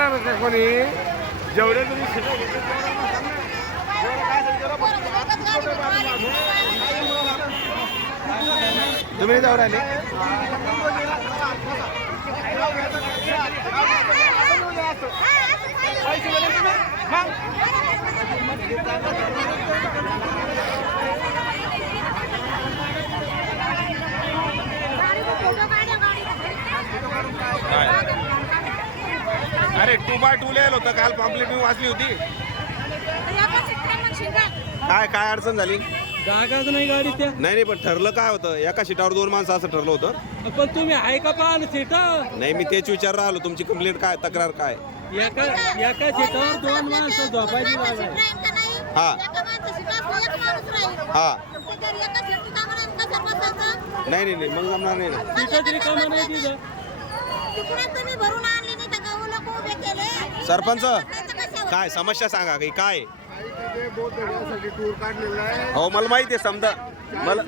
करणार का कोणी? जेवढे तुम्ही शिटा घेतले तेवढं नका ना. जेवढं काय असेल तेवढं फक्त तुम्ही जाऊ राहिले अरे टू बाय टू लिहिलं होतं. काल पॉम्प्लेट मी वाचली होती. काय काय अडचण झाली? जागाच नाही गाडी त्या. नाही नाही पण ठरलं काय होतं? एका सीटावर दोन माणसं असं ठरलं होतं. पण तुम्ही आहे का पाहा सीट? नाही मी तेच विचार राहिलो. तुमची कंप्लेंट काय तक्रार काय? एका एका सीटावर दोन माणसं झोपायची जागा आहे. हा. हा. नाही नाही नाही मग जमणार नाही ना. सीटच रिकामा नाही तिथं. तिकडे तुम्ही भरून आणले नाही तर गहू लोक उभे केले सरपंच काय समस्या सांगा की काय? हो मला माहिती आहे समजा. मला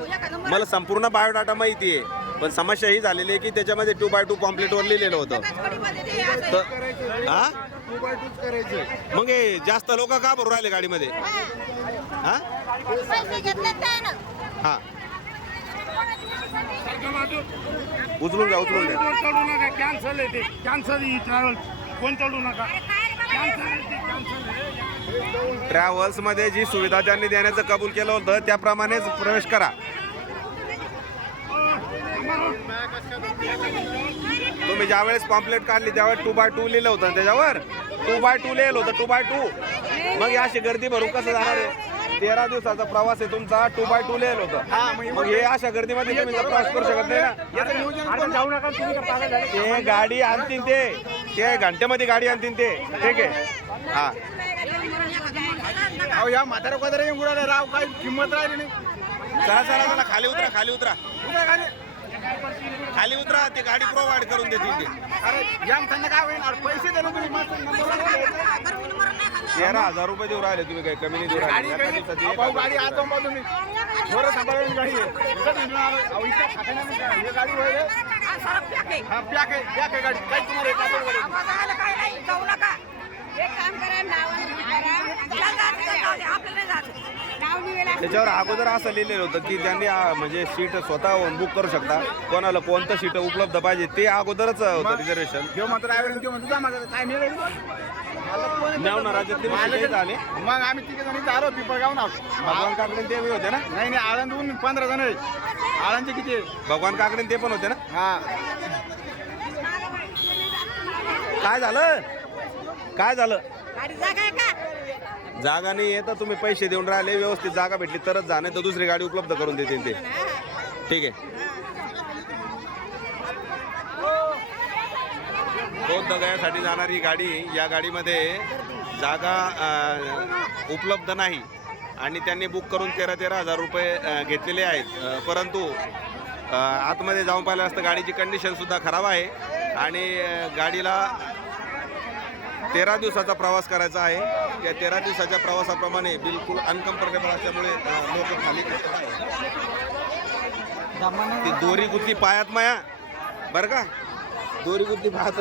मला संपूर्ण बायोडाटा माहिती आहे. पण समस्या ही झालेली आहे की त्याच्यामध्ये टू बाय टू कॉम्प्लेटवर लिहिलेलं होतं. तर हा मग हे जास्त लोक का भरू राहिले गाडीमध्ये? हा हा. उचलून घ्या उचलून घ्या. कॅन्सल आहे ते. कॅन्सल ही ट्रॅव्हल कोण चढू नका? कॅन्सल आहे ते कॅन्सल आहे ट्रॅव्हल्समध्ये जी सुविधा त्यांनी देण्याचं कबूल केलं होतं त्याप्रमाणेच प्रवेश करा. तुम्ही ज्यावेळेस पॉम्पलेट काढली त्यावेळेस टू बाय टू लिहिलं होतं त्याच्यावर? टू बाय टू लिहिलं होतं टू बाय टू मग ही अशी गर्दी भरून कसं जाणार आहे? तेरा दिवसाचा प्रवास आहे तुमचा टू बाय टू लिहिलं होतं. मग हे अशा गर्दीमध्ये तुम्ही प्रवास करू शकत नाही ना? जाऊ नका ते गाडी आणतील ते. ते घंट्यामध्ये गाडी आणतील ते. ठीक आहे. हा. अहो या म्हातारा कोदारा येऊन उडाले राव काय किंमत राहिली नाही. चला चला चला खाली उतरा खाली उतरा. उद्या खाली. खाली उतरा ते गाडी प्रोव्हाइड करून देतील ते. अरे त्यांना काय होईल? अरे पैसे दे ना तुम्ही मस्त नंबर लावून तेरा हजार रुपये देऊ राहिले तुम्ही काही कमी नाही देऊ गाडी राहिले एका काही दिवसाची अहो, एक भाऊ हजार. गाडी आज जाऊन तुम्ही. थोडं सांभाळून गाडी आहे. इथं. अहो, इथं नाही. ही गाडी होय रे. हा पॅक आहे पॅक आहे गाडी. काही तुम्हाला एक आपण गाडी. त्याच्यावर अगोदर असं लिहिलेलं होतं की त्यांनी आ, म्हणजे सीट स्वतः बुक करू शकता. कोणाला कोणतं सीट उपलब्ध पाहिजे ते अगोदरच होतं रिझर्वेशन घेऊ मात्र ड्रायव्हर घेऊ म्हणतो जा माझं काय मिळेल मेवना राज्यातले विषय झाले. मग आम्ही तिघे जण इथं आलो. भगवान काकडे ते होते ना? नाही नाही आळंदहून पंधरा जण आहे आळंदचे किती? भगवान काकडे ते पण होते ना? हा. काय झालं? काय झालं? जागा आहे का? जागा नाही तर तुम्ही पैसे देऊन राहिले व्यवस्थित जागा भेटली तरच जा नाही तर दुसरी गाडी उपलब्ध करून देतील ते. ठीक आहे. बौद्ध गयासाठी जाणारी गाडी या गाडीमध्ये जागा उपलब्ध नाही. आणि त्यांनी बुक करून तेरा तेरा हजार रुपये घेतलेले आहेत. परंतु आतमध्ये जाऊन पाहिलं असतं गाडीची कंडिशनसुद्धा खराब आहे. आणि गाडीला तेरा दिवसाचा प्रवास करायचा आहे. या तेरा दिवसाच्या प्रवासाप्रमाणे बिलकुल अनकम्फर्टेबल असल्यामुळे लोक खाली ती दोरी गुतली पायात माया. बरं का? दोरी गुतली पायात